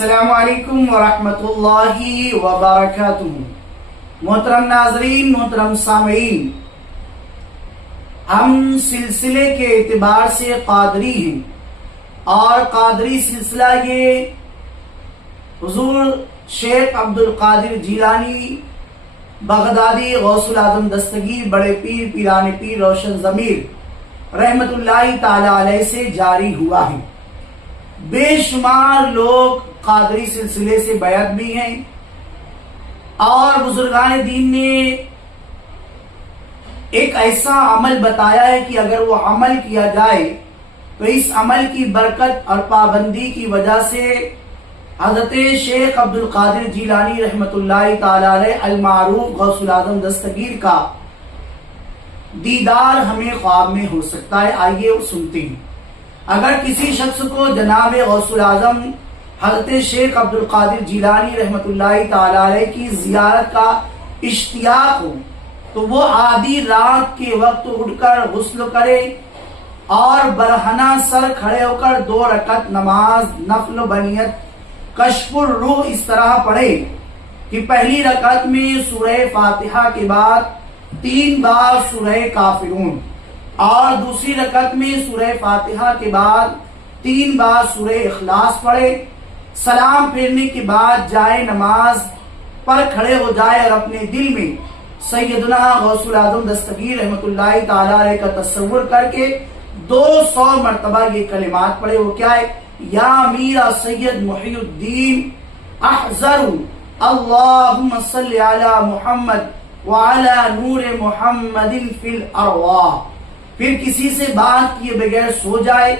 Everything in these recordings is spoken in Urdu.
السلام علیکم ورحمۃ اللہ وبرکاتہ۔ محترم ناظرین، محترم سامعین، ہم سلسلے کے اعتبار سے قادری ہیں اور قادری سلسلہ یہ حضور شیخ عبدالقادر جیلانی بغدادی غوث العظم دستگیر بڑے پیر پیران پیر روشن ضمیر رحمت اللہ تعالی علیہ سے جاری ہوا ہے۔ بے شمار لوگ قادری سلسلے سے بیعت بھی ہیں اور بزرگان دین نے ایک ایسا عمل بتایا ہے کہ اگر وہ عمل کیا جائے تو اس عمل کی برکت اور پابندی کی وجہ سے حضرت شیخ عبدالقادر جیلانی رحمت اللہ تعالی علیہ المعروف غوث العظم دستگیر کا دیدار ہمیں خواب میں ہو سکتا ہے۔ آئیے سنتے ہیں۔ اگر کسی شخص کو جناب غوث العظم حضرت شیخ عبدالقادر جیلانی رحمت اللہ تعالی علیہ کی زیارت کا اشتیاق ہو تو وہ آدھی رات کے وقت اٹھ کر غسل کرے اور برہنہ سر کھڑے ہو کر 2 رکعت نماز نفل بنیت کشف الروح اس طرح پڑھے کہ پہلی رکعت میں سورہ فاتحہ کے بعد 3 بار سورہ کافرون اور دوسری رکعت میں سورہ فاتحہ کے بعد 3 بار سورہ اخلاص پڑھے، سلام پھیرنے کے بعد جائے نماز پر کھڑے ہو جائے اور اپنے دل میں سیدنا غوث العظم دستگیر رحمت اللہ تعالی علیہ کا تصور کر کے 200 مرتبہ یہ کلمات پڑھے۔ وہ کیا ہے؟ یا میرا سید محی الدین احذر اللہم صلی علی محمد وعلی نور محمد فی الارواح۔ پھر کسی سے بات کیے بغیر سو جائے،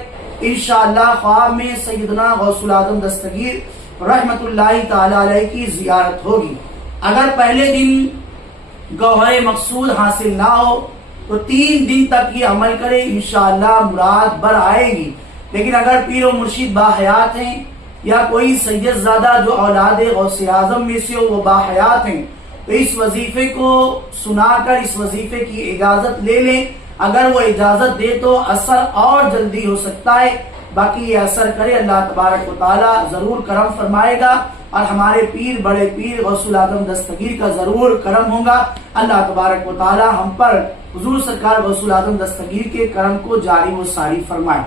انشاءاللہ خواب میں سیدنا غوث العظم دستگیر رحمت اللہ تعالی علیہ کی زیارت ہوگی۔ اگر پہلے دن گوہر مقصود حاصل نہ ہو تو 3 دن تک یہ عمل کرے، انشاءاللہ مراد بر آئے گی۔ لیکن اگر پیر و مرشد باحیات ہیں یا کوئی سید زادہ جو اولاد غوث اعظم میں سے ہو وہ باحیات ہیں تو اس وظیفے کو سنا کر اس وظیفے کی اجازت لے لیں۔ اگر وہ اجازت دے تو اثر اور جلدی ہو سکتا ہے، باقی یہ اثر کرے اللہ تبارک و تعالی ضرور کرم فرمائے گا اور ہمارے پیر بڑے پیر غوث العظم دستگیر کا ضرور کرم ہوگا۔ اللہ تبارک و تعالی ہم پر حضور سرکار غوث العظم دستگیر کے کرم کو جاری و ساری فرمائے۔